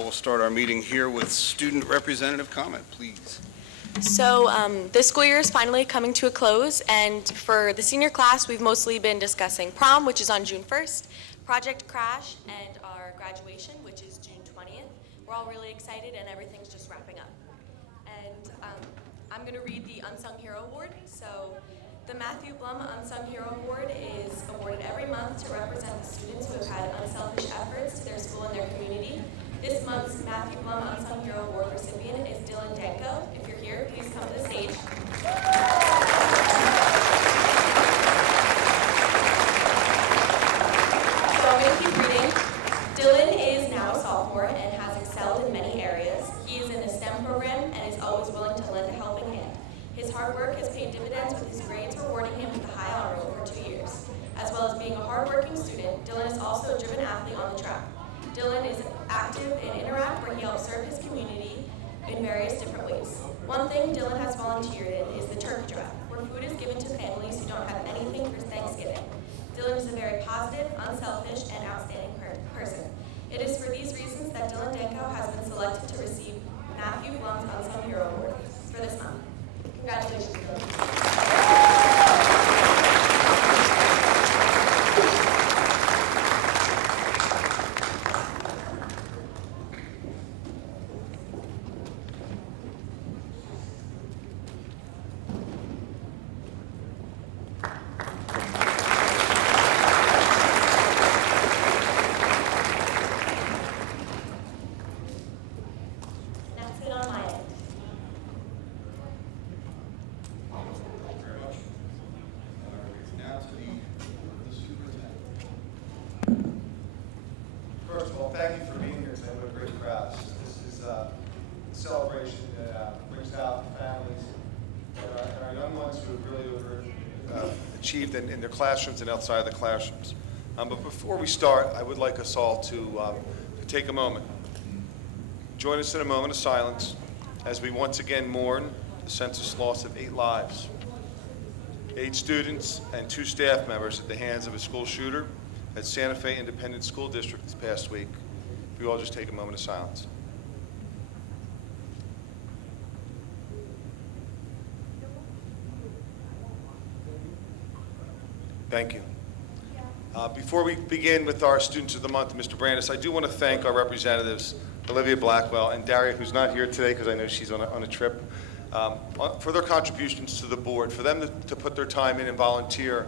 We'll start our meeting here with student representative comment, please. So this school year is finally coming to a close, and for the senior class, we've mostly been discussing prom, which is on June 1st, Project Crash, and our graduation, which is June 20th. We're all really excited, and everything's just wrapping up. And I'm going to read the Unsung Hero Award. So the Matthew Blum Unsung Hero Award is awarded every month to represent the students who have had unselfish efforts to their school and their community. This month's Matthew Blum Unsung Hero Award recipient is Dylan Danko. If you're here, please come to the stage. So I'm going to keep reading. Dylan is now a sophomore and has excelled in many areas. He is in a STEM program and is always willing to lend a helping hand. His hard work has paid dividends, with his grades rewarding him with a high honor roll for 2 years. As well as being a hard-working student, Dylan is also a driven athlete on the track. Dylan is active in Interact, where he helps serve his community in various different ways. One thing Dylan has volunteered in is the turkey drive, where food is given to families who don't have anything for Thanksgiving. Dylan is a very positive, unselfish, and outstanding person. It is for these reasons that Dylan Danko has been selected to receive Matthew Blum's Unsung Hero Award for this month. Congratulations, Dylan. First of all, thank you for being here today. What a great crowd. This is a celebration that brings out families and our young ones who have really achieved in their classrooms and outside of the classrooms. But before we start, I would like us all to take a moment. Join us in a moment of silence as we once again mourn the senseless loss of 8 lives. 8 students and 2 staff members at the hands of a school shooter at Santa Fe Independent School District this past week. We all just take a moment of silence. Thank you. Before we begin with our Students of the Month, Mr. Brandis, I do want to thank our representatives, Olivia Blackwell and Daria, who's not here today because I know she's on a trip, for their contributions to the board, for them to put their time in and volunteer.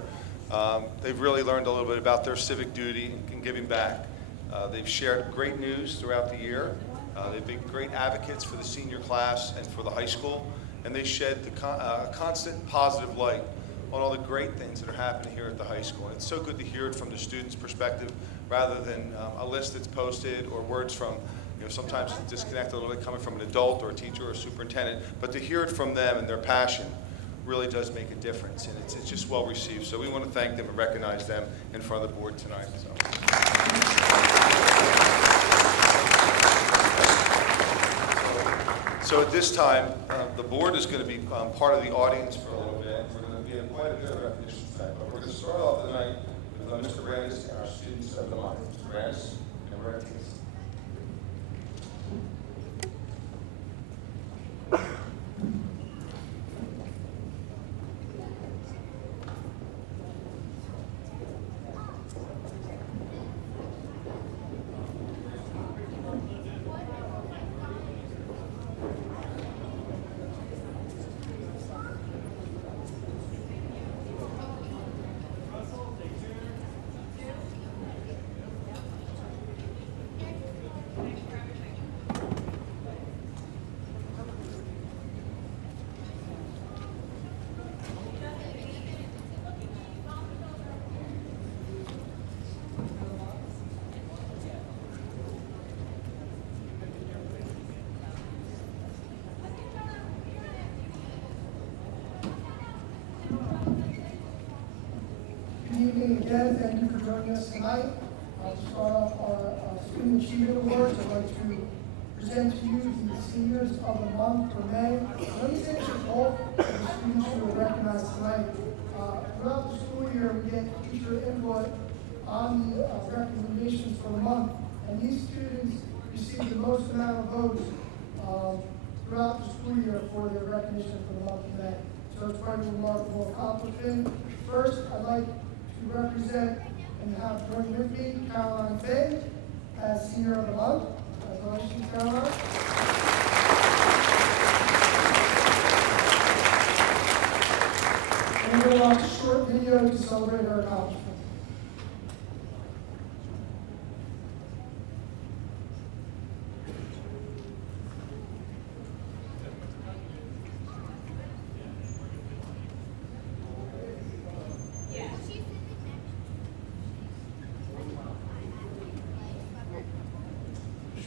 They've really learned a little bit about their civic duty and giving back. They've shared great news throughout the year. They've been great advocates for the senior class and for the high school, and they shed a constant positive light on all the great things that are happening here at the high school. And it's so good to hear it from the students' perspective rather than a list that's posted or words from, sometimes disconnected a little bit coming from an adult or a teacher or a superintendent, but to hear it from them and their passion really does make a difference, and it's just well received. So we want to thank them and recognize them in front of the board tonight. So at this time, the board is going to be part of the audience for a little bit. We're going to be in quite a bit of recognition tonight, but we're going to start off tonight with Mr. Brandis and our Students of the Month. Mr. Brandis, and we're at these. Good evening again. Thank you for joining us tonight. To start off our Student Achievement Awards, I'd like to present to you the Seniors of the Month for May. Let me finish it all for the students who are recognized tonight. Throughout the school year, we get teacher input on the recommendations for the month, and these students received the most amount of votes throughout the school year for their recognition for the month of May. So it's quite a remarkable accomplishment. First, I'd like to represent and have join with me Caroline Fay as Senior of the Month. Congratulations, Caroline. And we'll watch a short video to celebrate her accomplishment.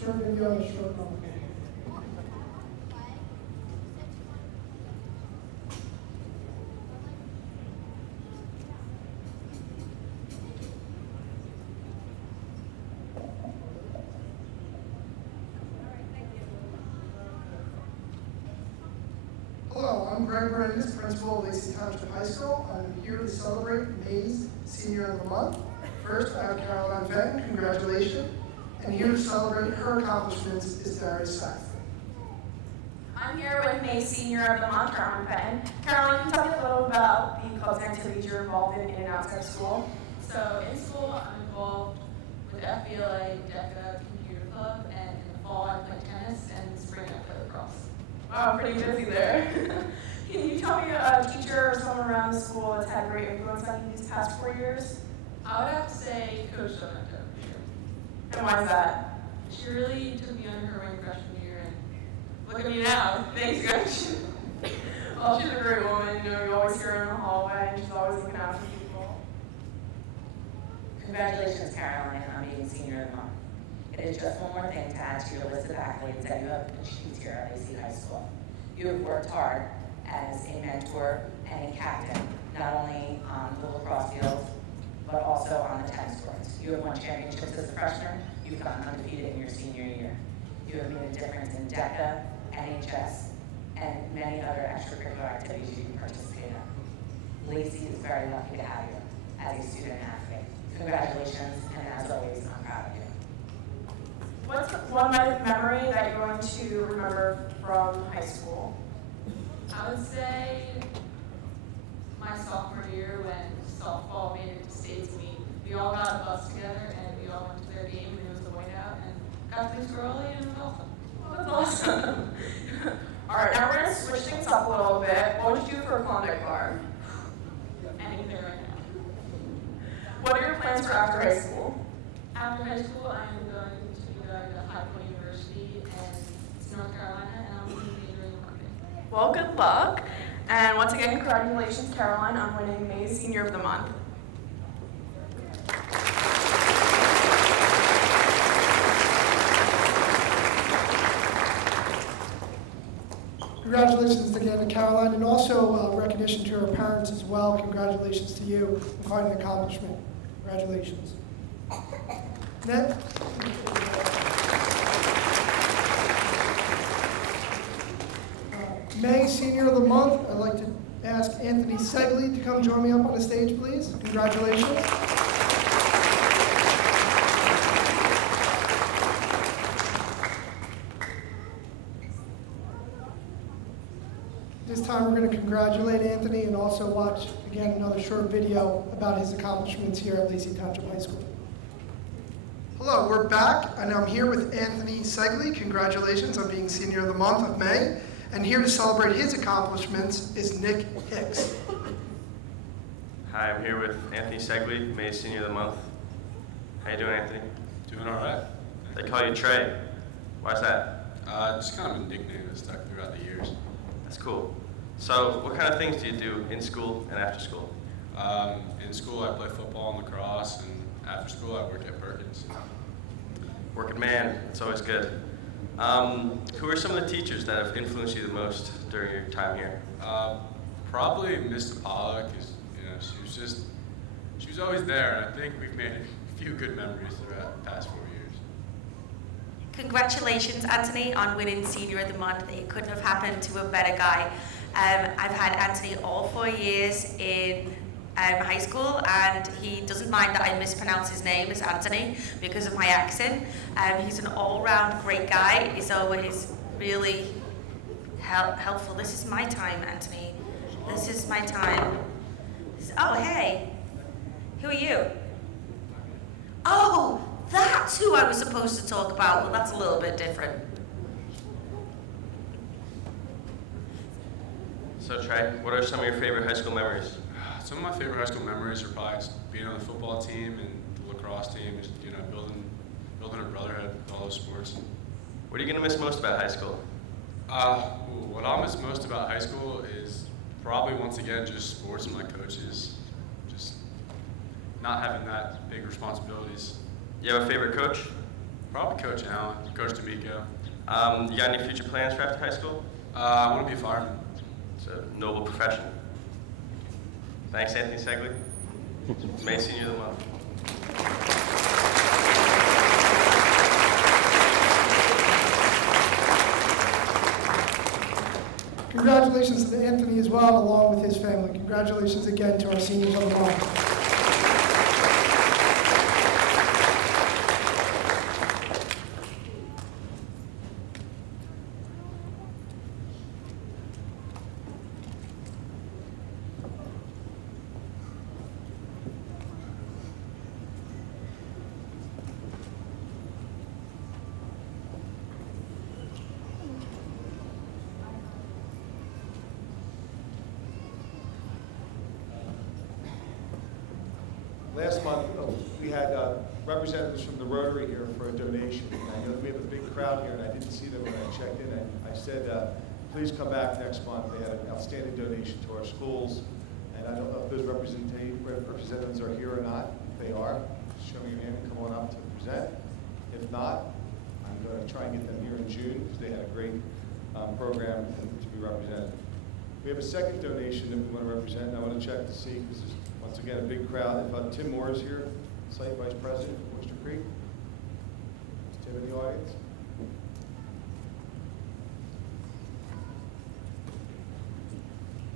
Short video and a short moment. Hello, I'm Greg Brennan, Principal of Lacey Township High School. I'm here to celebrate May's Senior of the Month. First, I have Caroline Fenton, congratulations. And here to celebrate her accomplishments is Darius Seth. I'm here with May's Senior of the Month, Caroline Fenton. Caroline, can you tell me a little about the clubs and activities you're involved in and outside of school? So in school, I'm involved with FBLA, DECA, Computer Club, and in the fall I play tennis, and in the spring I play lacrosse. Wow, pretty busy there. Can you tell me a teacher or someone around the school that's had great influence on you these past 4 years? I would have to say Coach Donento. And why is that? She really took me under her wing freshman year, and look at me now. Thanks, Coach. Well, she's a great woman. You know, you always hear her in the hallway, and she's always looking out for people. Congratulations, Caroline, on being Senior of the Month. It is just one more thing to add to your list of accolades that you have achieved here at Lacey High School. You have worked hard as a mentor and a captain, not only on the lacrosse field, but also on the tennis courts. You have won championships as a freshman. You've gotten undefeated in your senior year. You have made a difference in DECA, NHS, and many other extracurricular activities you can participate in. Lacey is very lucky to have you as a student athlete. Congratulations, and as always, I'm proud of you. What's one memory that you're going to remember from high school? I would say my sophomore year when softball made it to states meet. We all got a bus together and we all went to their game and it was the whiteout and got things early and it was awesome. Oh, that's awesome. All right, now we're going to switch things up a little bit. What would you do for a Klondike bar? Anything right now. What are your plans for after high school? After high school, I'm going to be going to High Point University and it's North Carolina and I'm going to be majoring in marketing. Well, good luck. And once again, congratulations, Caroline, on winning May's Senior of the Month. Congratulations again to Caroline, and also recognition to her parents as well. Congratulations to you on quite an accomplishment. Congratulations. Next. May Senior of the Month, I'd like to ask Anthony Segley to come join me up on the stage, please. Congratulations. This time we're going to congratulate Anthony and also watch, again, another short video about his accomplishments here at Lacey Township High School. Hello, we're back, and I'm here with Anthony Segley. Congratulations on being Senior of the Month of May. And here to celebrate his accomplishments is Nick Hicks. Hi, I'm here with Anthony Segley, May Senior of the Month. How you doing, Anthony? Doing all right. They call you Trey. Why's that? Just kind of a nickname that stuck throughout the years. That's cool. So, what kind of things do you do in school and after school? In school, I play football and lacrosse, and after school, I work at Perkins. Working man, it's always good. Who are some of the teachers that have influenced you the most during your time here? Probably Mr. Pollock, because she was always there, and I think we've made a few good memories throughout the past 4 years. Congratulations, Anthony, on winning Senior of the Month. It couldn't have happened to a better guy. I've had Anthony all 4 years in high school, and he doesn't mind that I mispronounce his name as Anthony because of my accent. He's an all-round great guy. He's always really helpful. This is my time, Anthony. This is my time. Oh, hey. Who are you? Oh, that's who I was supposed to talk about. Well, that's a little bit different. So Trey, what are some of your favorite high school memories? Some of my favorite high school memories are probably just being on the football team and the lacrosse team, just, you know, building a brotherhood with all those sports. What are you going to miss most about high school? What I'll miss most about high school is probably, once again, just sports and my coaches. Just not having that big responsibilities. You have a favorite coach? Probably Coach Allen, Coach D'Amico. You got any future plans for after high school? I want to be a fireman. It's a noble profession. Thanks, Anthony Segli. May Senior of the Month. Congratulations to Anthony as well, along with his family. Congratulations again to our seniors of the month. Last month, we had representatives from the Rotary here for a donation. And I know we have a big crowd here, and I didn't see them when I checked in. And I said, please come back next month. They had an outstanding donation to our schools. And I don't know if those representatives are here or not. If they are, show me your hand and come on up to present. If not, I'm going to try and get them here in June because they had a great program to be represented. We have a second donation that we want to represent, and I want to check to see, because there's, once again, a big crowd. If Tim Moore is here, Site Vice President for Oyster Creek. Is Tim in the audience?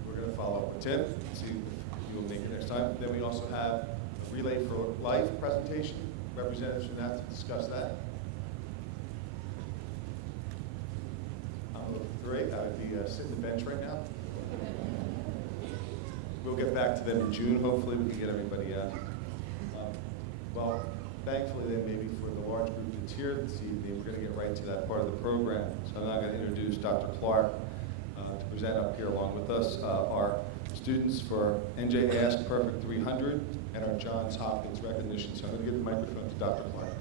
We're going to follow up with Tim, see if you'll make it next time. Then we also have a Relay for Life presentation, representatives from that to discuss that. Great, I would be sitting the bench right now. We'll get back to them in June. Hopefully we can get everybody out. Well, thankfully then maybe for the large group that's here this evening, we're going to get right to that part of the program. So I'm now going to introduce Dr. Clark to present up here along with us our students for NJ Ask Perfect 300 and our Johns Hopkins recognition. So I'm going to give the microphone to Dr. Clark.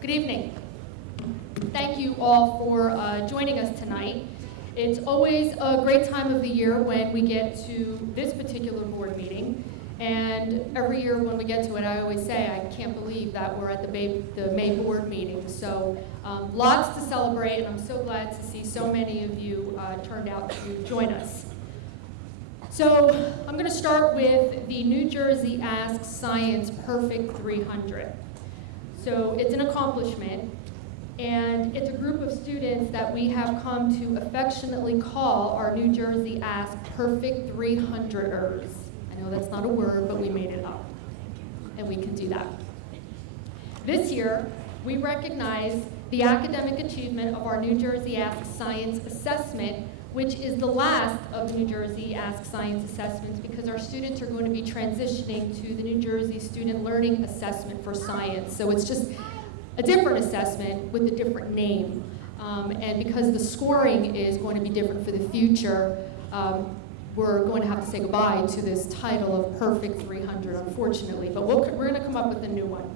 Good evening. Thank you all for joining us tonight. It's always a great time of the year when we get to this particular board meeting. And every year when we get to it, I always say, I can't believe that we're at the May board meeting. So lots to celebrate, and I'm so glad to see so many of you turned out to join us. So I'm going to start with the New Jersey Ask Science Perfect 300. So it's an accomplishment, and it's a group of students that we have come to affectionately call our New Jersey Ask Perfect 300ers. I know that's not a word, but we made it up, and we can do that. This year, we recognize the academic achievement of our New Jersey Ask Science Assessment, which is the last of the New Jersey Ask Science assessments because our students are going to be transitioning to the New Jersey Student Learning Assessment for Science. So it's just a different assessment with a different name. And because the scoring is going to be different for the future, we're going to have to say goodbye to this title of Perfect 300, unfortunately. But we're going to come up with a new one.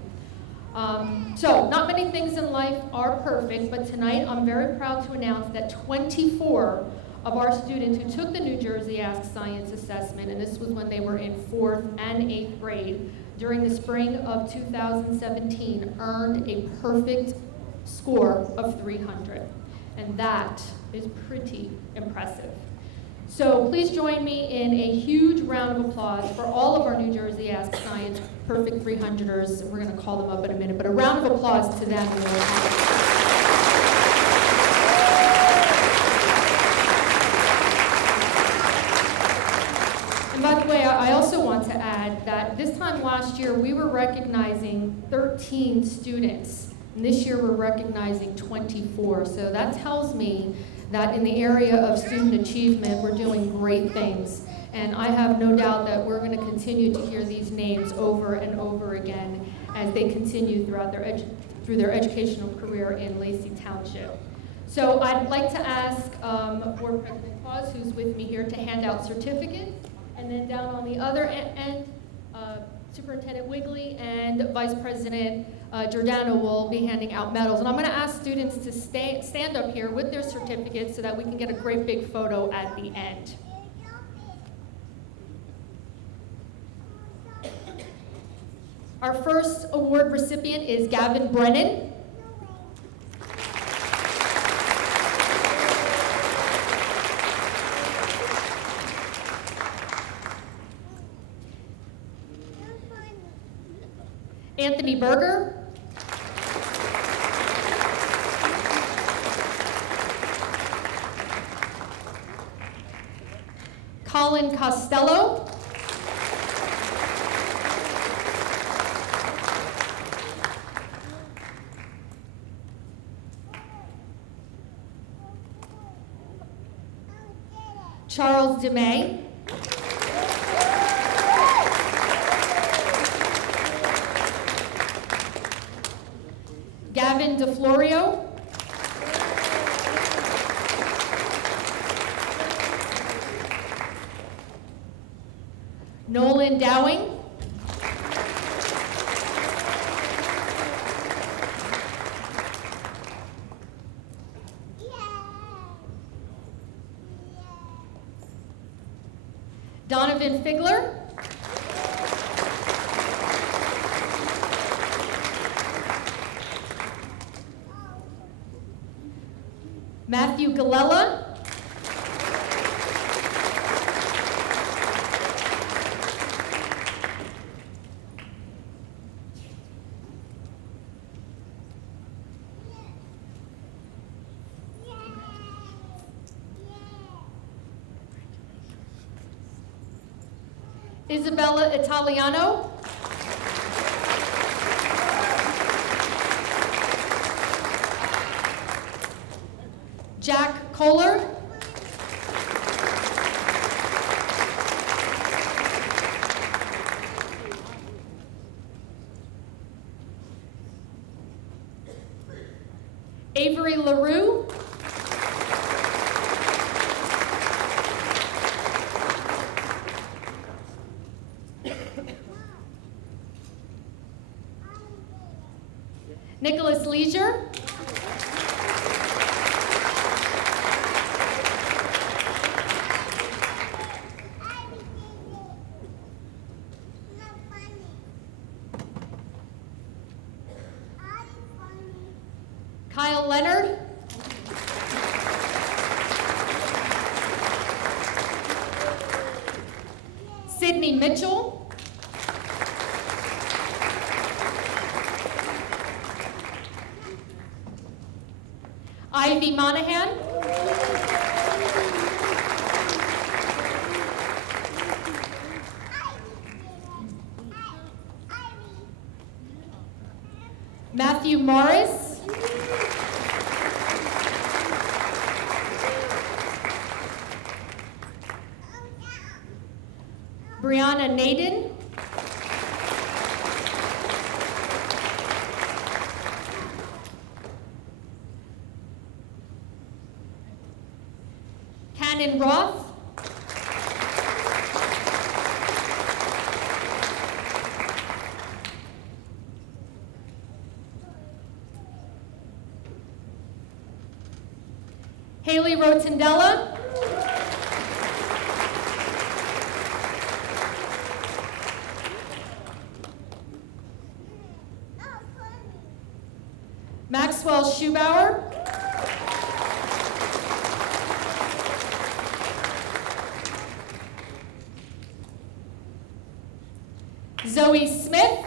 So not many things in life are perfect, but tonight I'm very proud to announce that 24 of our students who took the New Jersey Ask Science Assessment, and this was when they were in 4th and 8th grade, during the spring of 2017, earned a perfect score of 300. And that is pretty impressive. So please join me in a huge round of applause for all of our New Jersey Ask Science Perfect 300ers. We're going to call them up in a minute, but a round of applause to them. And by the way, I also want to add that this time last year, we were recognizing 13 students. And this year, we're recognizing 24. So that tells me that in the area of student achievement, we're doing great things. And I have no doubt that we're going to continue to hear these names over and over again as they continue throughout through their educational career in Lacey Township. So I'd like to ask Board President Claus, who's with me here, to hand out certificates. And then down on the other end, Superintendent Wigley and Vice President Giordano will be handing out medals. And I'm going to ask students to stand up here with their certificates so that we can get a great big photo at the end. Our first award recipient is Gavin Brennan. Anthony Berger. Colin Costello. Charles DeMay. Gavin DeFlorio. Nolan Dowing. Donovan Figler. Matthew Galella. Isabella Italiano. Jack Kohler. Avery LaRue. Nicholas Leisure. Kyle Leonard. Sydney Mitchell. Ivy Monahan. Matthew Morris. Brianna Naden. Cannon Roth. Haley Rotundella. Maxwell Schubauer. Zoe Smith.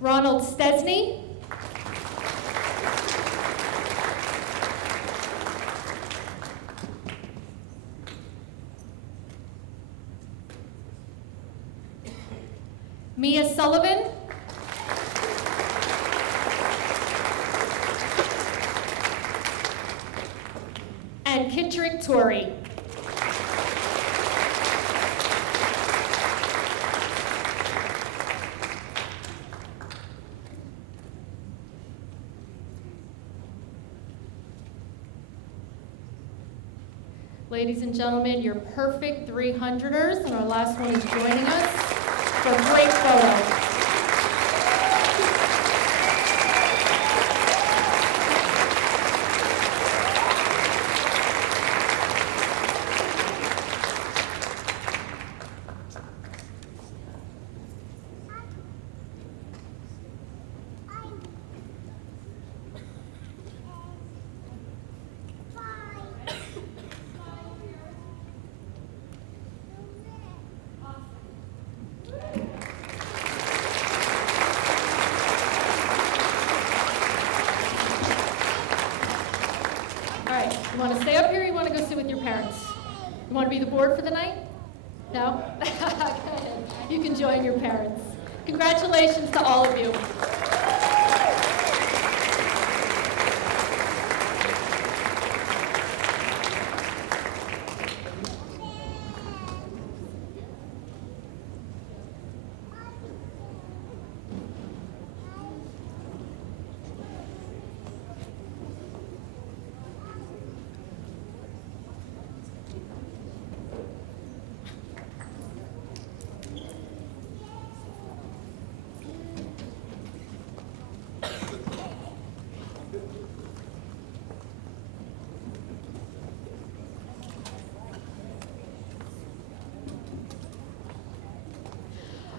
Ronald Stesney. Mia Sullivan. And Kittrick Torrey. Ladies and gentlemen, your perfect 300ers, and our last one is joining us for a great photo. You want to stay up here or you want to go sit with your parents? You want to be the board for the night? No? Go ahead. You can join your parents. Congratulations to all of you.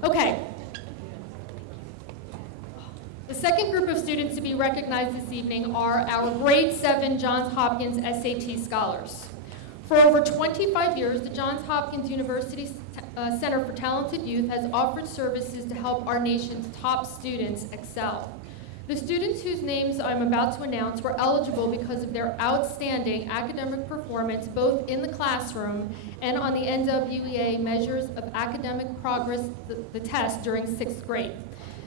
Okay. The second group of students to be recognized this evening are our grade 7 Johns Hopkins SAT scholars. For over 25 years, the Johns Hopkins University Center for Talented Youth has offered services to help our nation's top students excel. The students whose names I'm about to announce were eligible because of their outstanding academic performance both in the classroom and on the NWEA measures of academic progress, the test during 6th grade.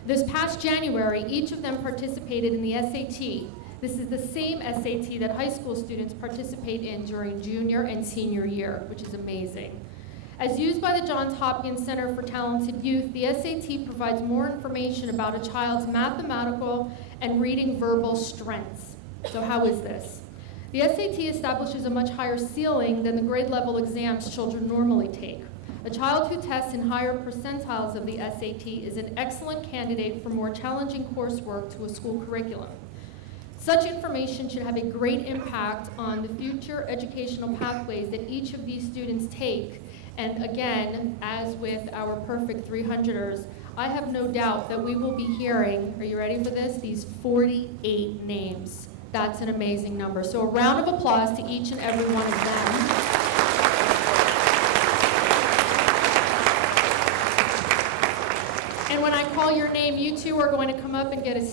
This past January, each of them participated in the SAT. This is the same SAT that high school students participate in during junior and senior year, which is amazing. As used by the Johns Hopkins Center for Talented Youth, the SAT provides more information about a child's mathematical and reading verbal strengths. So how is this? The SAT establishes a much higher ceiling than the grade level exams children normally take. A child who tests in higher percentiles of the SAT is an excellent candidate for more challenging coursework to a school curriculum. Such information should have a great impact on the future educational pathways that each of these students take. And again, as with our perfect 300ers, I have no doubt that we will be hearing, are you ready for this? These 48 names. That's an amazing number. So a round of applause to each and every one of them. And when I call your name, you two are going to come up and get a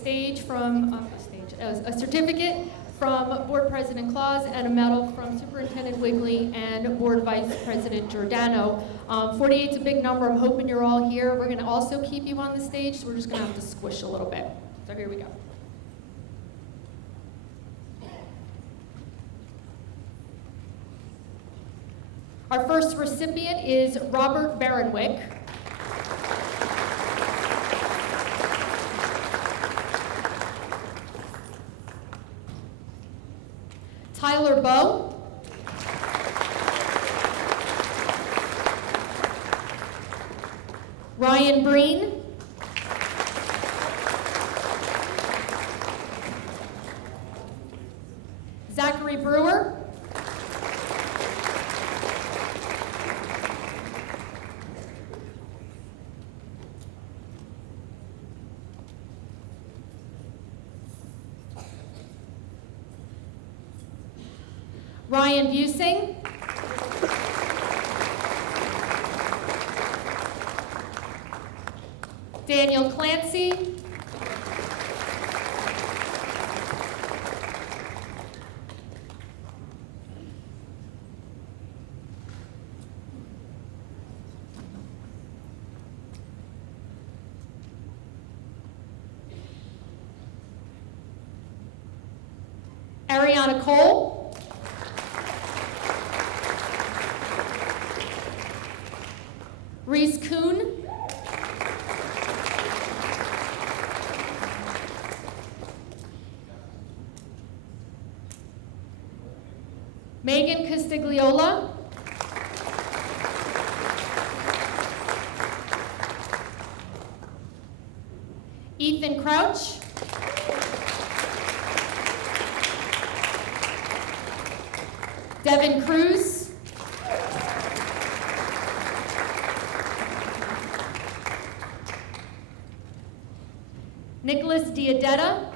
certificate from Board President Claus and a medal from Superintendent Wigley and Board Vice President Giordano. 48 is a big number. I'm hoping you're all here. We're going to also keep you on the stage, so we're just going to have to squish a little bit. So here we go. Our first recipient is Robert Baranwick. Tyler Bowe. Ryan Breen. Zachary Brewer. Ryan Busing. Daniel Clancy. Ariana Cole. Reese Kuhn. Megan Castigliola. Ethan Crouch. Devin Cruz. Nicholas Diadetta.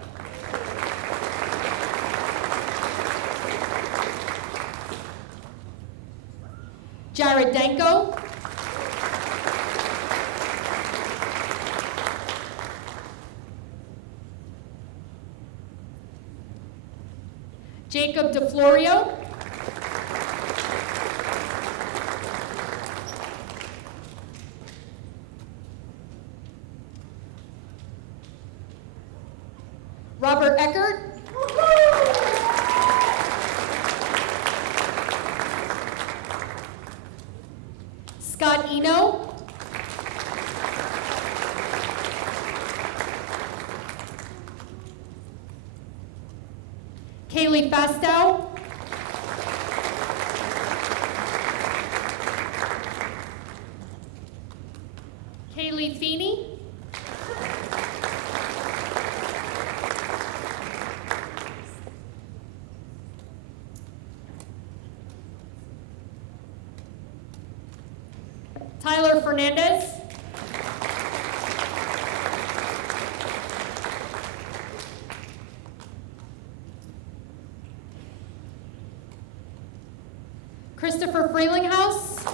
Jared Danko. Jacob DeFlorio. Robert Eckert. Scott Eno. Kaylee Fastow. Kaylee Feeney. Tyler Fernandez. Christopher Freelinghouse.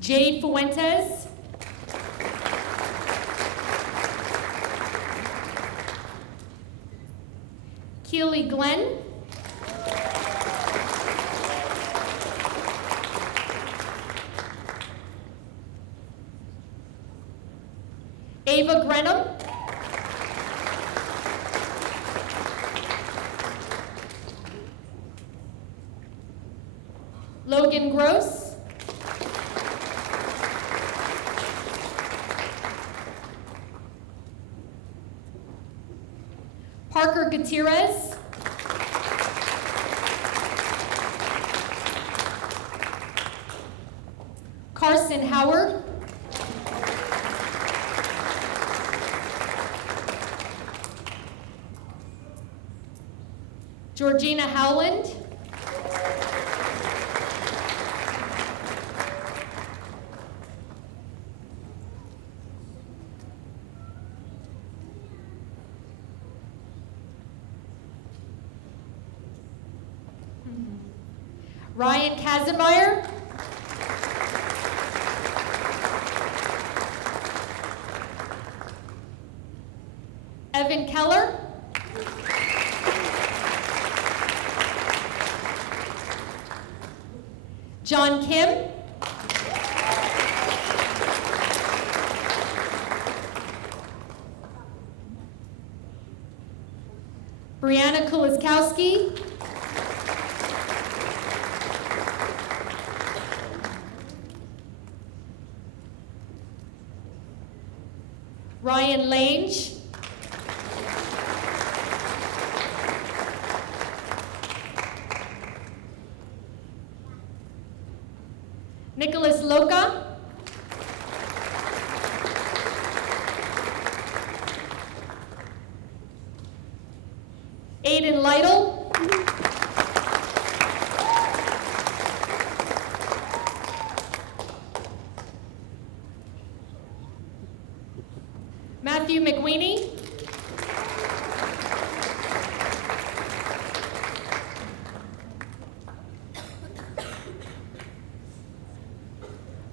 Jade Fuentes. Keely Glenn. Ava Grenham. Logan Gross. Parker Gutierrez. Carson Howard. Georgina Howland. Ryan Kazenmeyer. Evan Keller. John Kim. Brianna Kuliskowski. Ryan Lange. Nicholas Loca. Aiden Lytle. Matthew McWeeny.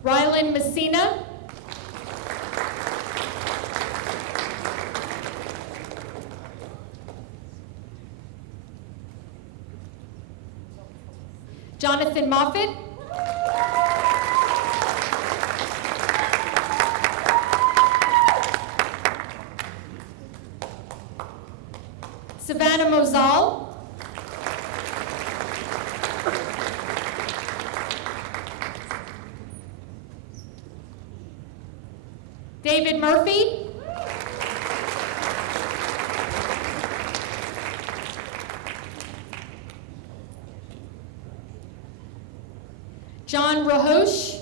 Rylan Messina. Jonathan Moffitt. Savannah Mozal. David Murphy. John Rahosh.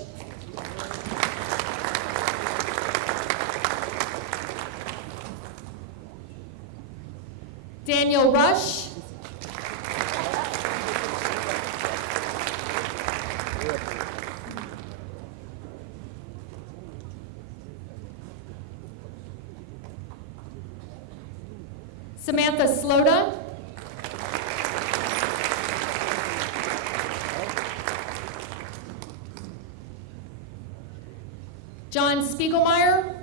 Daniel Rush. Samantha Slota. John Spiegelmeyer.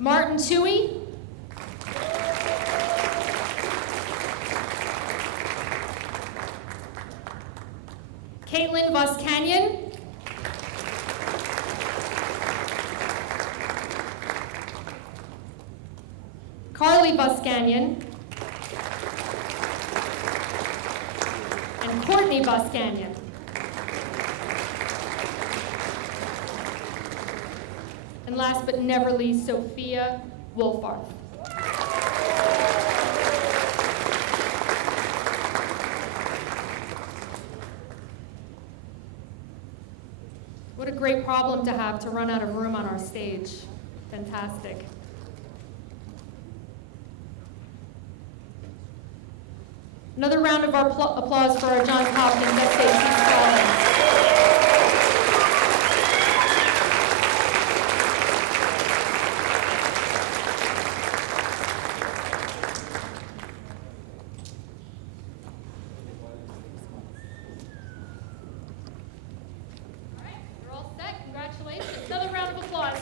Martin Toohey. Caitlin Voscanyon. Carly Voscanyon. And Courtney Voscanyon. And last but never least, Sophia Wolfarth. What a great problem to have, to run out of room on our stage. Fantastic. Another round of our applause for our Johns Hopkins SAT scholars. All right, you're all set. Congratulations. Another round of applause.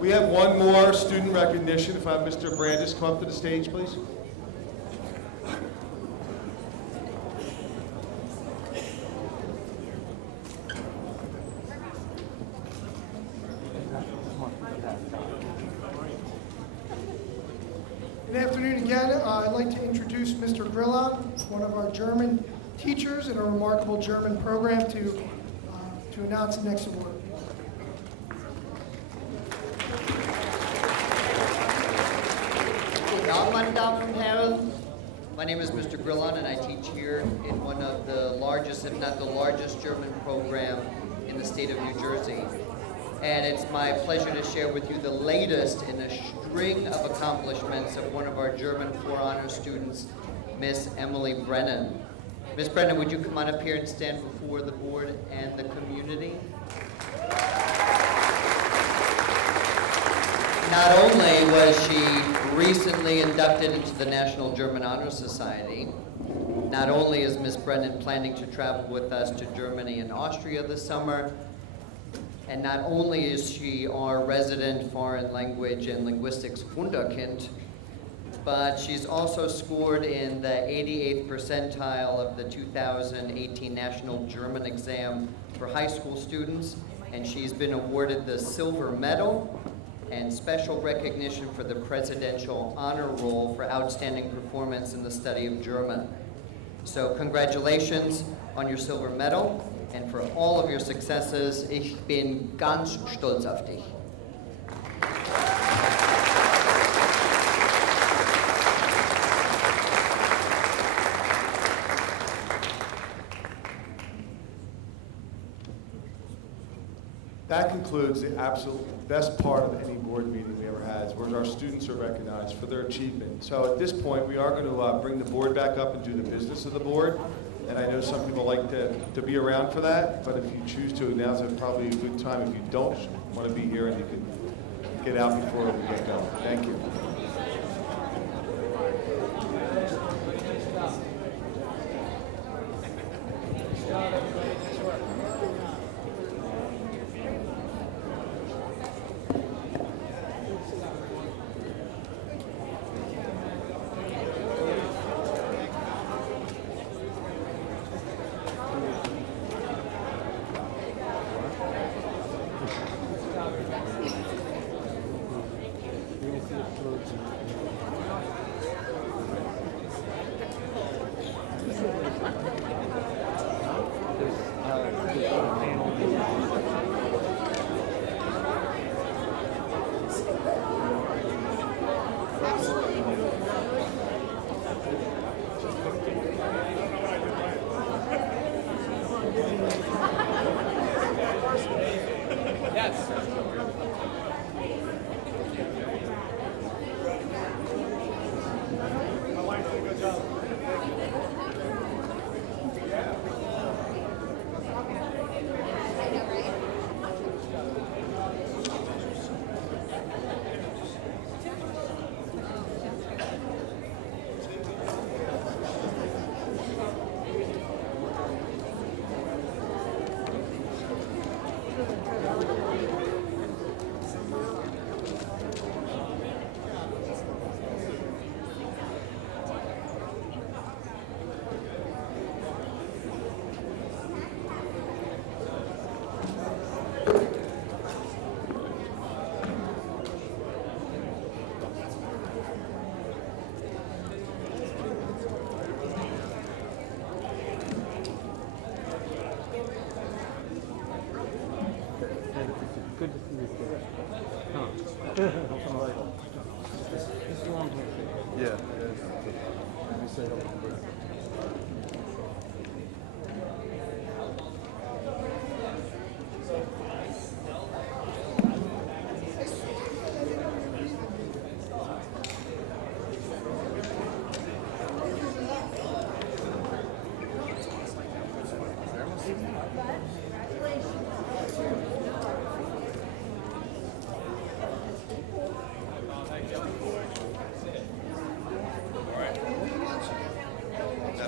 We have one more student recognition. If I have Mr. Brandis come up to the stage, please. Good afternoon again. I'd like to introduce Mr. Grillon, one of our German teachers in a remarkable German program, to announce the next award. Ja, meine Damen und Herren, my name is Mr. Grillon, and I teach here in one of the largest, if not the largest, German program in the state of New Jersey. And it's my pleasure to share with you the latest in a string of accomplishments of one of our German 4 honor students, Miss Emily Brennan. Miss Brennan, would you come on up here and stand before the board and the community? Not only was she recently inducted into the National German Honor Society, not only is Miss Brennan planning to travel with us to Germany and Austria this summer, and not only is she our resident foreign language and linguistics Wunderkind, but she's also scored in the 88th percentile of the 2018 National German Exam for high school students, and she's been awarded the Silver Medal and special recognition for the Presidential Honor Roll for outstanding performance in the study of German. So congratulations on your silver medal, and for all of your successes. Ich bin ganz stolz auf dich. That concludes the absolute best part of any board meeting we ever had, where our students are recognized for their achievement. So at this point, we are going to bring the board back up and do the business of the board. And I know some people like to be around for that, but if you choose to, now's probably a good time. If you don't want to be here, and you can get out before we get going. Thank you.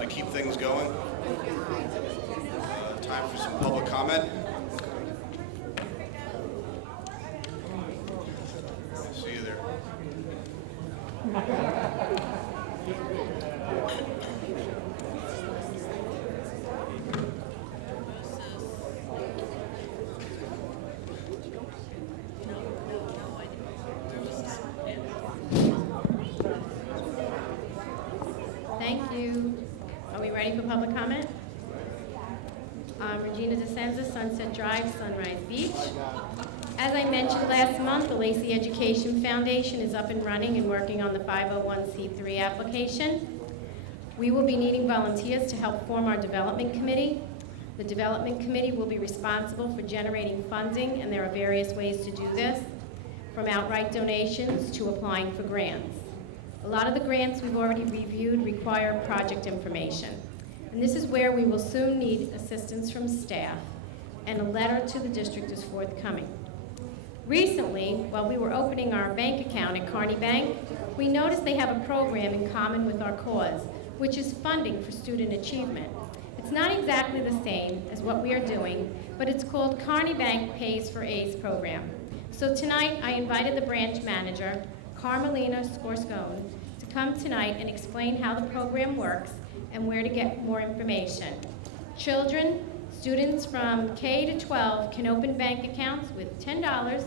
Keep things going. Time for some public comment. See you there. Thank you. Are we ready for public comment? Regina DeSenza, Sunset Drive, Sunrise Beach. As I mentioned last month, the Lacey Education Foundation is up and running and working on the 501c3 application. We will be needing volunteers to help form our development committee. The development committee will be responsible for generating funding, and there are various ways to do this, from outright donations to applying for grants. A lot of the grants we've already reviewed require project information. And this is where we will soon need assistance from staff, and a letter to the district is forthcoming. Recently, while we were opening our bank account at Kearney Bank, we noticed they have a program in common with our cause, which is funding for student achievement. It's not exactly the same as what we are doing, but it's called Kearney Bank Pays for A's program. So tonight, I invited the branch manager, Carmelina Scorscone, to come tonight and explain how the program works and where to get more information. Children, students from K to 12 can open bank accounts with $10,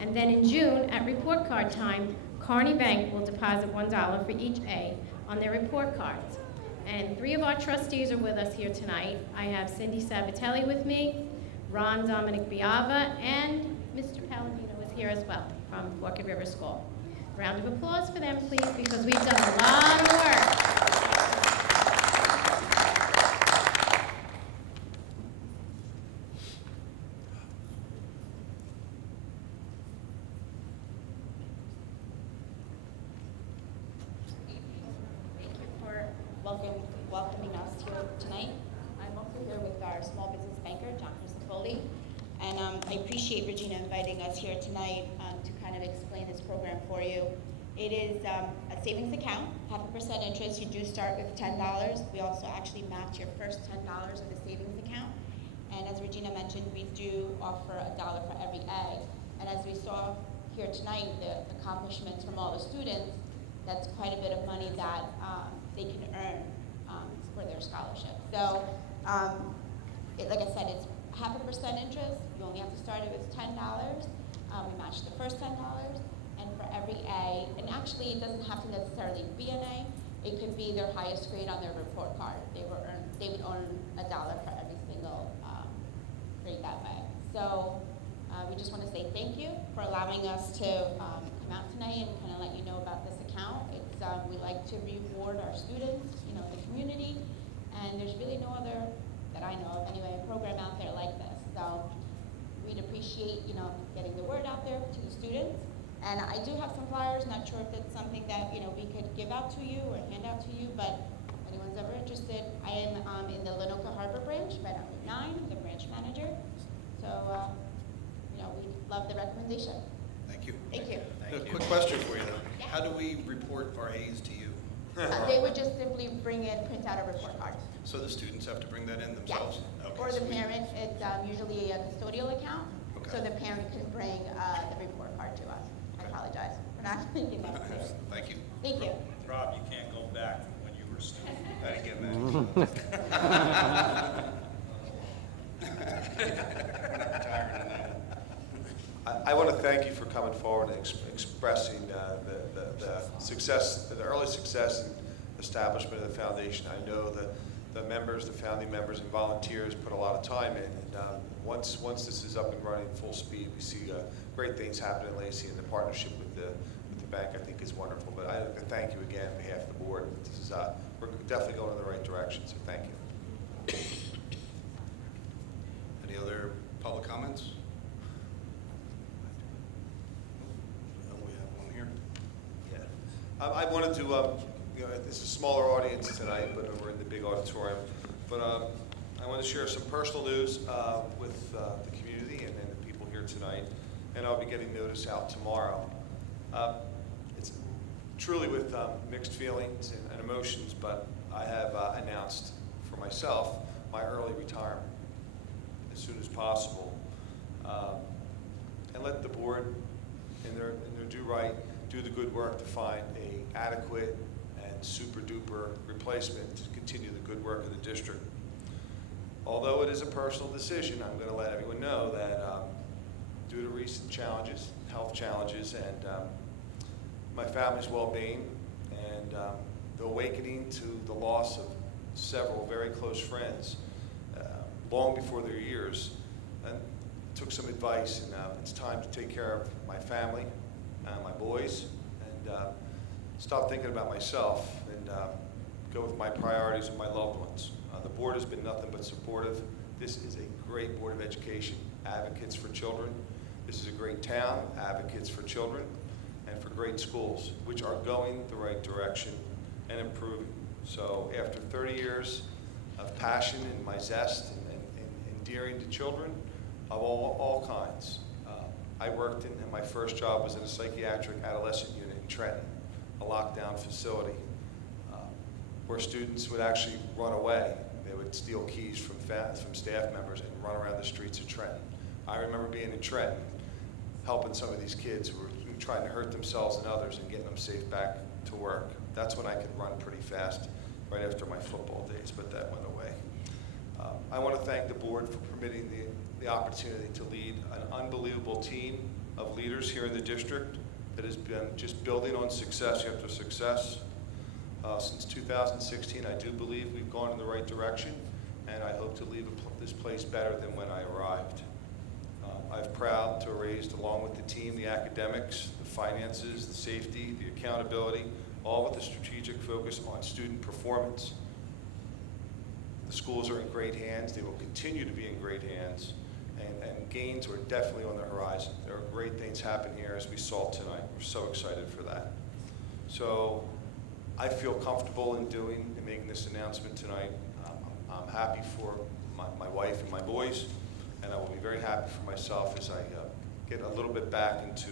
and then in June, at report card time, Kearney Bank will deposit $1 for each A on their report cards. And 3 of our trustees are with us here tonight. I have Cindy Sabatelli with me, Ron Dominic Biava, and Mr. Palladino is here as well from Forked River School. Round of applause for them, please, because we've done a lot of work. Welcoming us here tonight. I'm also here with our small business banker, John Crisafoli, and I appreciate Regina inviting us here tonight to kind of explain this program for you. It is a savings account, 0.5% interest. You do start with $10. We also actually match your first $10 of the savings account, and as Regina mentioned, we do offer $1 for every A. And as we saw here tonight, the accomplishments from all the students, that's quite a bit of money that they can earn for their scholarship. So, like I said, it's 0.5% interest. You only have to start it with $10. We match the first $10, and for every A, and actually it doesn't have to necessarily be an A. It could be their highest grade on their report card. They would earn $1 for every single grade that way. So we just want to say thank you for allowing us to come out tonight and kind of let you know about this account. It's we like to reward our students, in the community, and there's really no other, that I know of anyway, program out there like this. So we'd appreciate, getting the word out there to the students. And I do have some flyers, not sure if it's something that, we could give out to you or hand out to you, but if anyone's ever interested, I am in the Lenoka Harbor branch, right on Route 9, the branch manager. So, we love the recommendation. Thank you. Thank you. A quick question for you, though. Yeah. How do we report our A's to you? They would just simply print out a report card. So the students have to bring that in themselves? Yeah. Okay, Or so the parent, it's usually a custodial account, Okay. so the parent can bring the report card to us. I apologize for not making that clear. Thank you. Thank you. Rob, you can't go back from when you were a student. I didn't get that. I want to thank you for coming forward and expressing the success, the early success and establishment of the foundation. I know the members, the founding members and volunteers put a lot of time in, and once this is up and running full speed, we see great things happen in Lacey, and the partnership with the bank, I think, is wonderful. But I'd like to thank you again on behalf of the board. This is we're definitely going in the right direction, so thank you. Any other public comments? We have one here. Yeah. I wanted to, it's a smaller audience tonight, but we're in the big auditorium. But I want to share some personal news with the community and then the people here tonight. And I'll be getting notice out tomorrow. It's truly with mixed feelings and emotions, but I have announced for myself my early retirement as soon as possible. And let the board, in their due right, do the good work to find a adequate and super duper replacement to continue the good work of the district. Although it is a personal decision, I'm going to let everyone know that due to recent challenges, health challenges, and my family's well-being, and the awakening to the loss of several very close friends long before their years, and took some advice, and it's time to take care of my family, my boys, and stop thinking about myself and go with my priorities and my loved ones. The board has been nothing but supportive. This is a great Board of Education, advocates for children. This is a great town, advocates for children, and for great schools, which are going the right direction and improving. So after 30 years of passion and my zest and endearing to children of all kinds, I worked in, and my first job was in a psychiatric adolescent unit in Trenton, a lockdown facility, where students would actually run away. They would steal keys from staff members and run around the streets of Trenton. I remember being in Trenton, helping some of these kids who were trying to hurt themselves and others and getting them safe back to to work. That's when I could run pretty fast, right after my football days, but that went away. I want to thank the board for permitting the opportunity to lead an unbelievable team of leaders here in the district that has been just building on success after success. Since 2016, I do believe we've gone in the right direction, and I hope to leave this place better than when I arrived. I'm proud to have raised, along with the team, the academics, the finances, the safety, the accountability, all with a strategic focus on student performance. The schools are in great hands. They will continue to be in great hands, and gains are definitely on the horizon. There are great things happening here, as we saw tonight. We're so excited for that. So I feel comfortable in doing and making this announcement tonight. I'm happy for my wife and my boys, and I will be very happy for myself as I get a little bit back into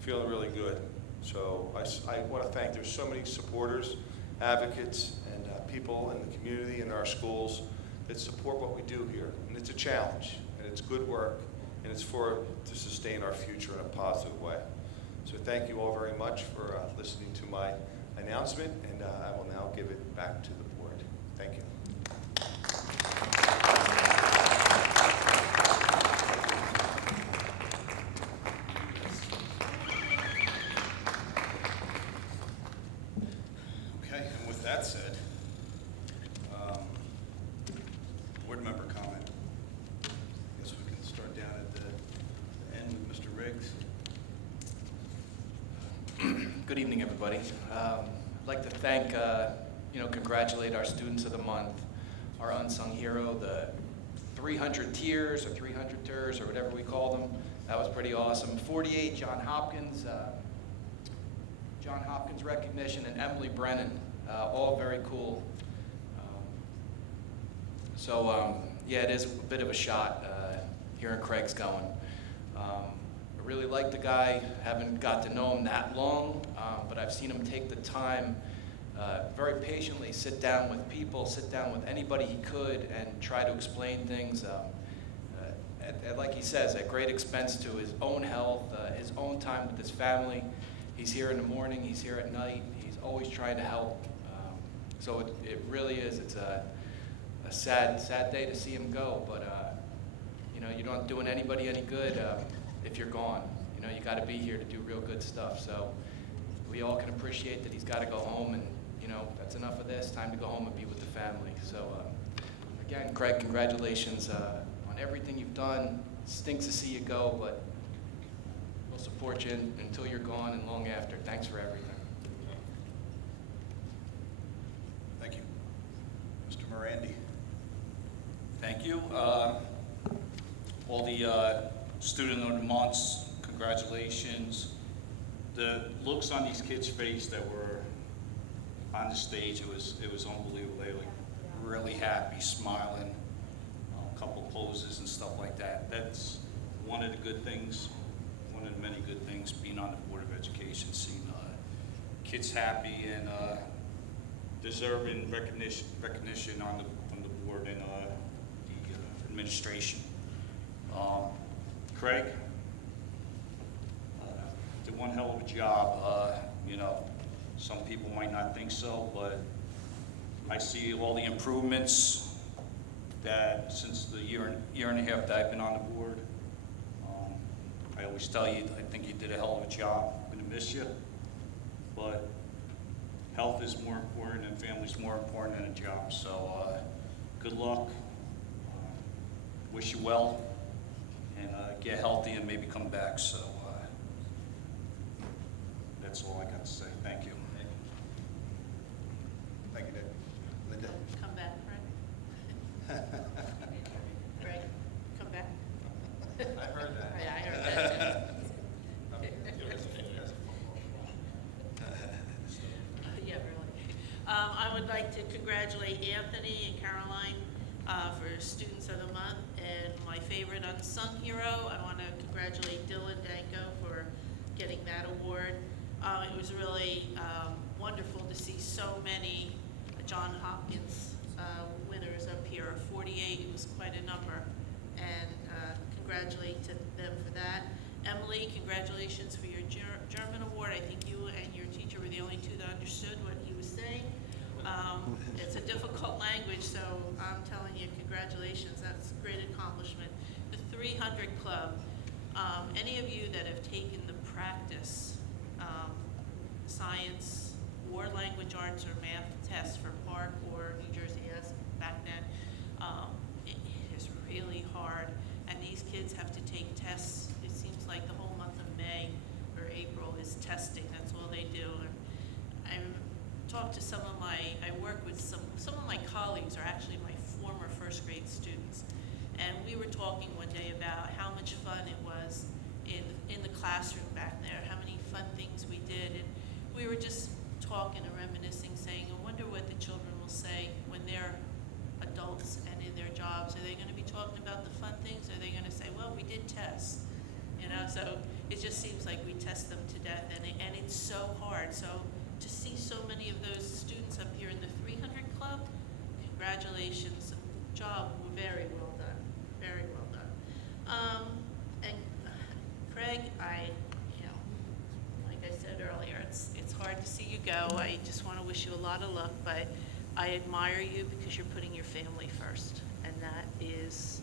feeling really good. So I want to thank, there's so many supporters, advocates, and people in the community and our schools that support what we do here. And it's a challenge, and it's good work, and it's to sustain our future in a positive way. So thank you all very much for listening to my announcement, and I will now give it back to the board. Thank you. Okay, and with that said, board member comment. I guess we can start down at the end with Mr. Riggs. Good evening, everybody. I'd like to thank, congratulate our Students of the Month, our unsung hero, the 300 tiers or 300 tiers or whatever we call them. That was pretty awesome. 48, John Hopkins recognition, and Emily Brennan, all very cool. Yeah, it is a bit of a shot hearing Craig's going. I really like the guy, haven't got to know him that long, but I've seen him take the time very patiently, sit down with people, sit down with anybody he could, and try to explain things, like he says, at great expense to his own health, his own time with his family. He's here in the morning, he's here at night, he's always trying to help. So it really is, it's a sad day to see him go, but you're not doing anybody any good if you're gone. You got to be here to do real good stuff. So we all can appreciate that he's got to go home, and that's enough of this. Time to go home and be with the family. So again, Craig, congratulations on everything you've done. It stinks to see you go, but we'll support you until you're gone and long after. Thanks for everything. Thank you. Mr. Morandi. Thank you. All the Student of the Months, congratulations. The looks on these kids' face that were on the stage, it was unbelievable. They were really happy, smiling, a couple poses and stuff like that. That's one of the good things, one of the many good things being on the Board of Education, seeing kids happy and deserving recognition on the board and the administration. Craig did one hell of a job. Some people might not think so, but I see all the improvements that since the year and a half that I've been on the board. I always tell you, I think you did a hell of a job. I'm going to miss you, but health is more important and family's more important than a job. So good luck. Wish you well, and get healthy and maybe come back. So that's all I got to say. Thank you. Thank you, Nick. Linda. Come back, Fred. Greg, come back. I heard that. Yeah, I heard that. Yeah, really. I would like to congratulate Anthony and Caroline for Students of the Month, and my favorite unsung hero, I want to congratulate Dylan Danko for getting that award. It was really wonderful to see so many John Hopkins winners up here. 48, it was quite a number, and congratulate to them for that. Emily, congratulations for your German award. I think you and your teacher were the only two that understood difficult language, so I'm telling you, congratulations, that's a great accomplishment. The 300 Club, any of you that have taken the practice science or language arts or math tests for Park or New Jersey S back then, it is really hard, and these kids have to take tests. It seems like the whole month of May or April is testing, that's all they do. And I've talked to I work with some of my colleagues are actually my former first grade students, and we were talking one day about how much fun it was in the classroom back there, how many fun things we did, and we were just talking and reminiscing, saying, I wonder what the children will say when they're adults and in their jobs. Are they going to be talking about the fun things? Or are they going to say, well, we did tests? You know, so it just seems like we test them to death, and it's so hard. So to see so many of those students up here in the 300 Club, congratulations. Job very well done, very well done. And Craig, like I said earlier, it's hard to see you go. I just want to wish you a lot of luck, but I admire you because you're putting your family first, and that is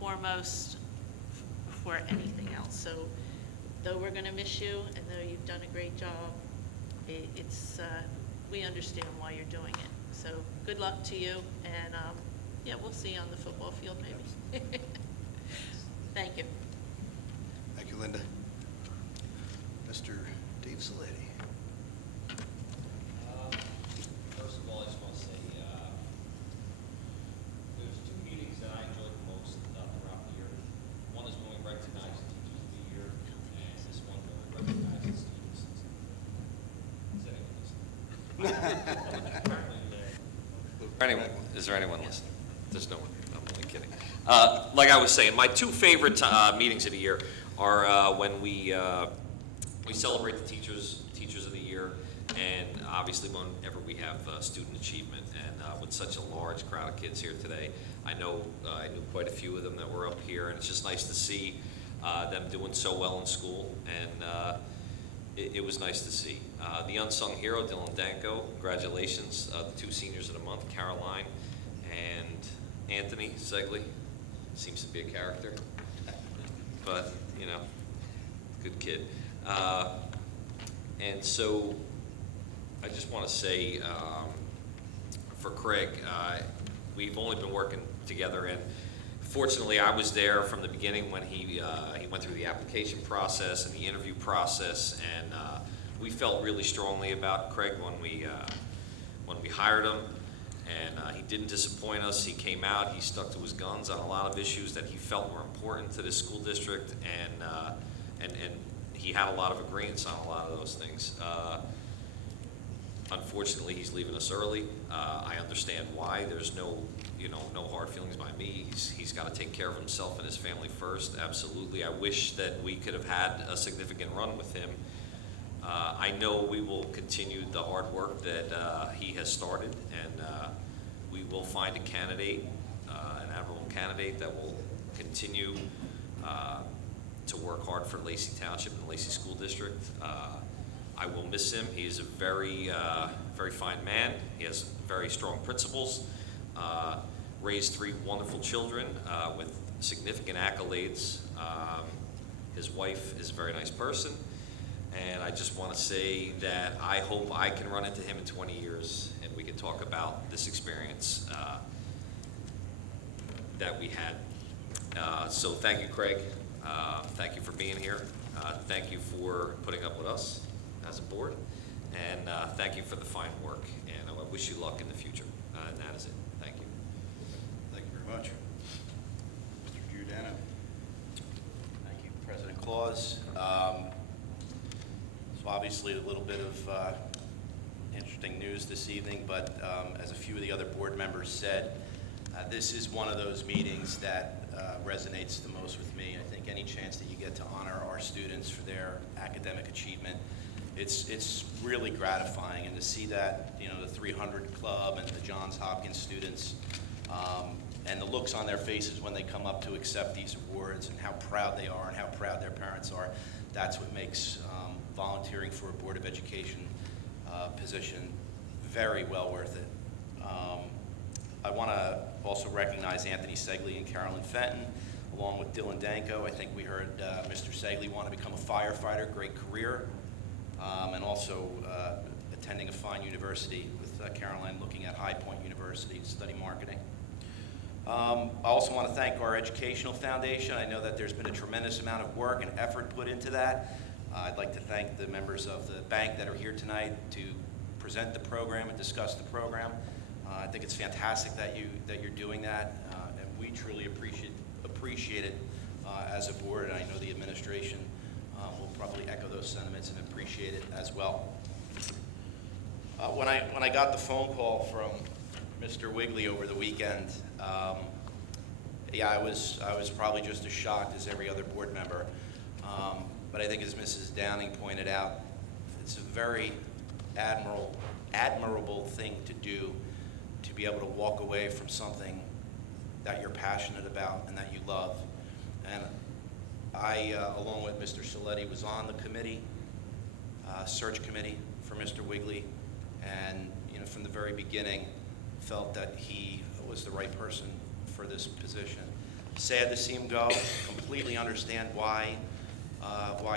foremost before anything else. So though we're going to miss you, and though you've done a great job, we understand why you're doing it. So good luck to you, and yeah, we'll see you on the football field maybe. Thank you. Thank you, Linda. Mr. Dave Saletti. First of all, I just want to say there's two meetings that I enjoyed the most throughout the year. One is when we recognize the Teachers of the Year, and this one when we recognize the students. Is anyone listening? Is there anyone listening? There's no one. I'm only kidding. Like I was saying, my two favorite meetings of the year are when we celebrate the teachers of the year, and obviously whenever we have student achievement. And with such a large crowd of kids here today, I knew quite a few of them that were up here, and it's just nice to see them doing so well in school, and it was nice to see. The unsung hero, Dylan Danko, congratulations. The two seniors of the month, Caroline and Anthony Segley. Seems to be a character, but you know, good kid. And so I just want to say for Craig, we've only been working together, and fortunately I was there from the beginning when he went through the application process and the interview process, and we felt really strongly about Craig when we hired him. And he didn't disappoint us. He came out, he stuck to his guns on a lot of issues that he felt were important to this school district, and he had a lot of agreements on a lot of those things. Unfortunately, he's leaving us early. I understand why. There's no hard feelings by me. He's got to take care of himself and his family first. Absolutely. I wish that we could have had a significant run with him. I know we will continue the hard work that he has started, and we will find a candidate, an admirable candidate that will continue to work hard for Lacey Township and Lacey School District. I will miss him. He is a very fine man. He has very strong principles, raised 3 wonderful children with significant accolades. His wife is a very nice person. And I just want to say that I hope I can run into him in 20 years and we can talk about this experience that we had. So thank you, Craig. Thank you for being here. Thank you for putting up with us as a board. And thank you for the fine work. And I wish you luck in the future. And that is it. Thank you. Thank you very much. Mr. Giordano. Thank you, President Claus. So obviously a little bit of interesting news this evening, but as a few of the other board members said, this is one of those meetings that resonates the most with me. I think any chance that you get to honor our students for their academic achievement, it's really gratifying. And to see that, the 300 Club and the Johns Hopkins students, and the looks on their faces when they come up to accept these awards, and how proud they are and how proud their parents are, that's what makes volunteering for a Board of Education position very well worth it. I want to also recognize Anthony Segley and Carolyn Fenton, along with Dylan Danko. I think we heard Mr. Segley want to become a firefighter, great career, and also attending a fine university with Caroline, looking at High Point University to study marketing. I also want to thank our Educational Foundation. I know that there's been a tremendous amount of work and effort put into that. I'd like to thank the members of the bank that are here tonight to present the program and discuss the program. I think it's fantastic that you're doing that, and we truly appreciate it as a board, and I know the administration will probably echo those sentiments and appreciate it as well. When I got the phone call from Mr. Wigley over the weekend, yeah, I was probably just as shocked as every other board member. But I think, as Mrs. Downing pointed out, it's a very admirable thing to do, to be able to walk away from something that you're passionate about and that you love. And I, along with Mr. Saletti, was on the committee, search committee for Mr. Wigley, and from the very beginning felt that he was the right person for this position. Sad to see him go. Completely understand why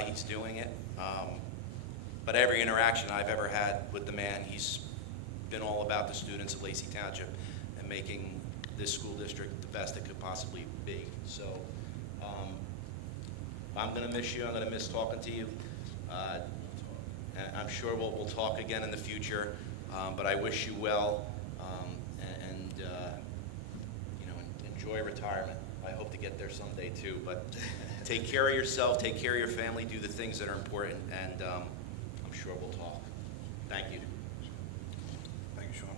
he's doing it. But every interaction I've ever had with the man, he's been all about the students of Lacey Township and making this school district the best it could possibly be. So I'm going to miss you. I'm going to miss talking to you. And I'm sure we'll talk again in the future. But I wish you well, and enjoy retirement. I hope to get there someday too. But take care of yourself, take care of your family, do the things that are important, and I'm sure we'll talk. Thank you. Thank you, Sean.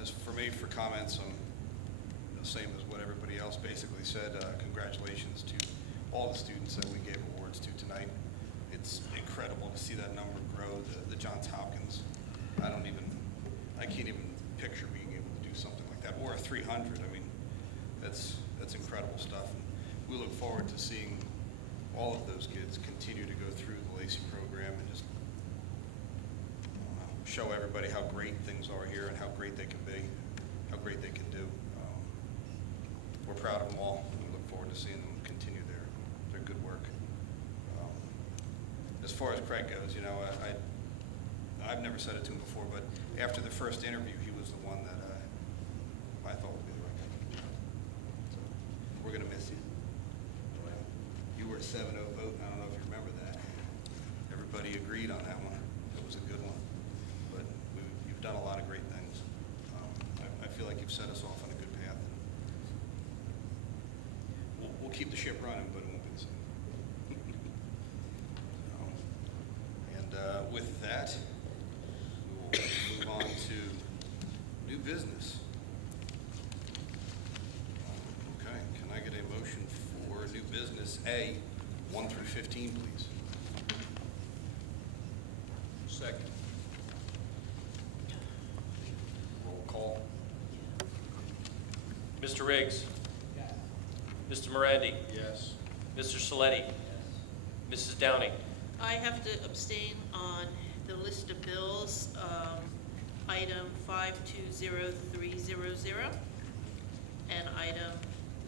As for me, for comments, I'm the same as what everybody else basically said. Congratulations to all the students that we gave awards to tonight. It's incredible to see that number grow. The Johns Hopkins, I can't even picture being able to do something like that, or a 300. I mean, that's incredible stuff. And we look forward to seeing all of those kids continue to go through the Lacey program and just show everybody how great things are here and how great they can be, how great they can do. We're proud of them all. We look forward to seeing them continue their good work. As far as Craig goes, I've never said it to him before, but after the first interview, he was the one that I thought would be the right guy. So we're going to miss you. You were a 7-0 vote, and I don't know if you remember that. Everybody agreed on that one. It was a good one. But you've done a lot of great things. I feel like you've set us off on a good path. We'll keep the ship running, but it won't be the same. And with that, we will move on to new business. Okay, can I get a motion for new business A, 1 through 15, please? Second. Roll call. Mr. Riggs? Yes. Mr. Morandi? Yes. Mr. Saletti? Yes. Mrs. Downing? I have to abstain on the list of bills, item 520300 and item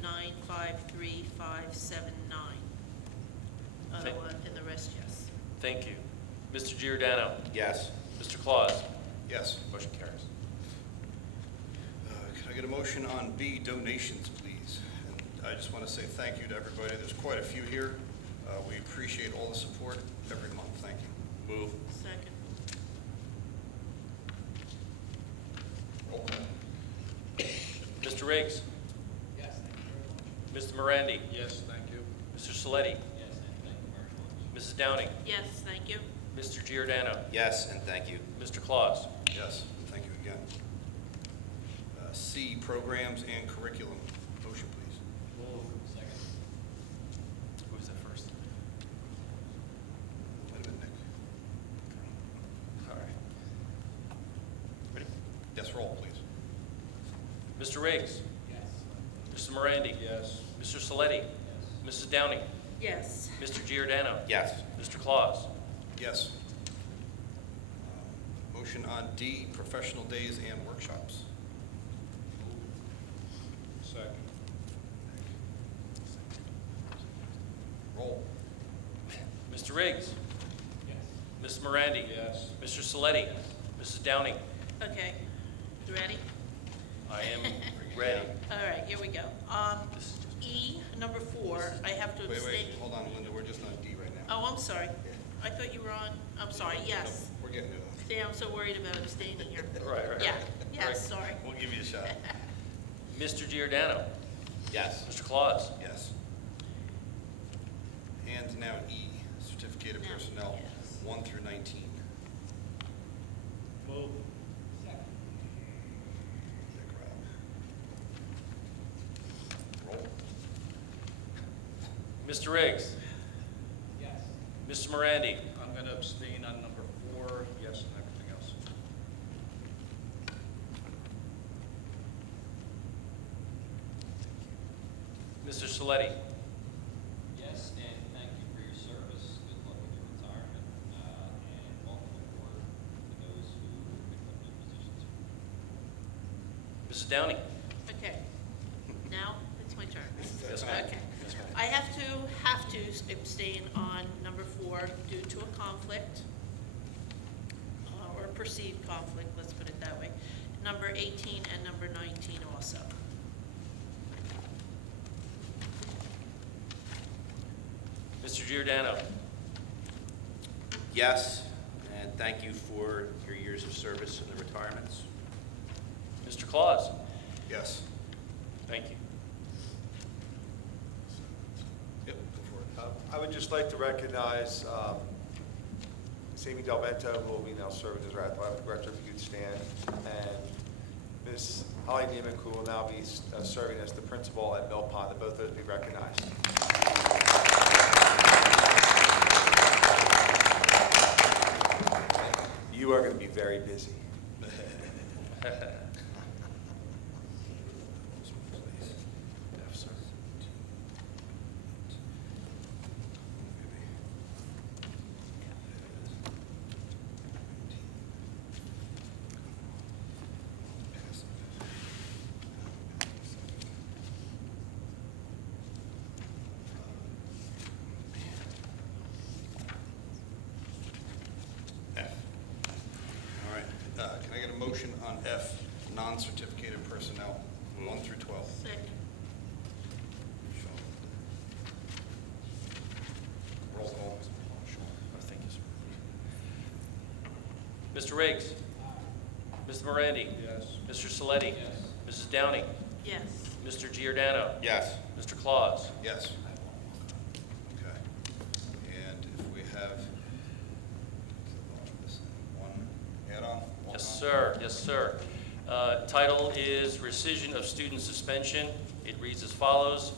953579. Other one, and the rest, yes. Thank you. Mr. Giordano? Yes. Mr. Claus? Yes. Motion carries. Can I get a motion on B, donations, please? And I just want to say thank you to everybody. There's quite a few here. We appreciate all the support every month. Thank you. Move. Second. Roll call. Mr. Riggs? Yes, thank you very much. Mr. Morandi? Yes, thank you. Mr. Saletti? Yes, thank you very much. Mrs. Downing? Yes, thank you. Mr. Giordano? Yes, and thank you. Mr. Claus? Yes, thank you again. C, programs and curriculum. Motion, please. Second. Who was that first? Might have been Nick. All right. Ready? Yes, roll, please. Mr. Riggs? Yes. Mr. Morandi? Yes. Mr. Saletti? Yes. Mrs. Downing? Yes. Mr. Giordano? Yes. Mr. Claus? Yes. Motion on D, professional days and workshops. Mr. Morandi? Yes. Mr. Saletti? Mrs. Downing? Okay, you ready? I am ready. All right, here we go. E, number 4, I have to abstain. Wait, hold on, Linda, we're just on D right now. Oh, I'm sorry. I thought you were on, I'm sorry, yes. We're getting to it. See, I'm so worried about abstaining here. Right. Yeah, Right. yes, sorry. We'll give you a shot. Mr. Giordano? Yes. Mr. Claus? Yes. And now E, certificate of personnel, 1 through 19. Move. Roll. Mr. Riggs? Yes. Mr. Morandi? I'm going to abstain on number 4, yes, and everything else. Mr. Saletti? Yes, and thank you for your service. Good luck with your retirement, and welcome aboard to those who picked up new positions. Mrs. Downing? Okay, now it's my turn. Yes, ma'am. Okay. Yes, ma'am. I have to abstain on number 4 due to a conflict, or perceived conflict, let's put it that way. Number 18 and number 19 also. Mr. Giordano? Yes, and thank you for your years of service and the retirements. Mr. Claus? Yes. Thank you. Yep, go for it. I would just like to recognize Sammy Del Vento, who will be now serving as our athletic director, if you could stand, and Ms. Holly Neiman, who will now be serving as the principal at Mill Pond, and both of those be recognized. You are going to be very busy. F. All right, can I get a motion on F, non-certificated personnel, 1 through 12? Second. Roll call. Thank you, sir. Mr. Riggs? Mr. Morandi? Yes. Mr. Saletti? Yes. Mrs. Downing? Yes. Mr. Giordano? Yes. Mr. Claus? Yes. Okay. And if we have one add-on? Yes, sir. Yes, sir. Title is Rescission of Student Suspension. It reads as follows.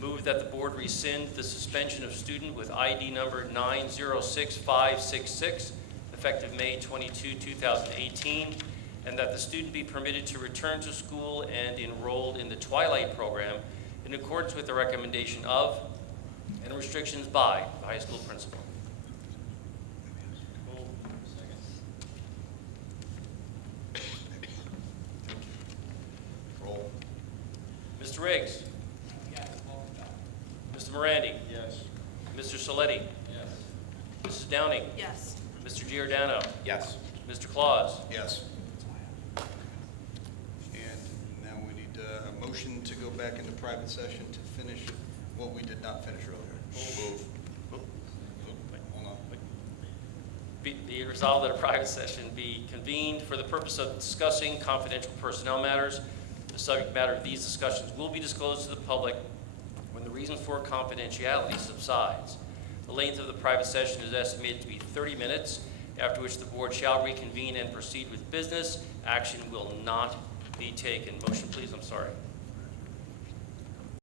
Move that the board rescind the suspension of student with ID number 906566, effective May 22, 2018, and that the student be permitted to return to school and enrolled in the Twilight program in accordance with the recommendation of and restrictions by the high school principal. Roll. Mr. Riggs? Yes, welcome back. Mr. Morandi? Yes. Mr. Saletti? Yes. Mrs. Downing? Yes. Mr. Giordano? Yes. Mr. Claus? Yes. And now we need a motion to go back into private session to finish what we did not finish earlier. Move. Hold on. Be it resolved that a private session be convened for the purpose of discussing confidential personnel matters. The subject matter of these discussions will be disclosed to the public when the reason for confidentiality subsides. The length of the private session is estimated to be 30 minutes, after which the board shall reconvene and proceed with business. Action will not be taken. Motion, please. I'm sorry.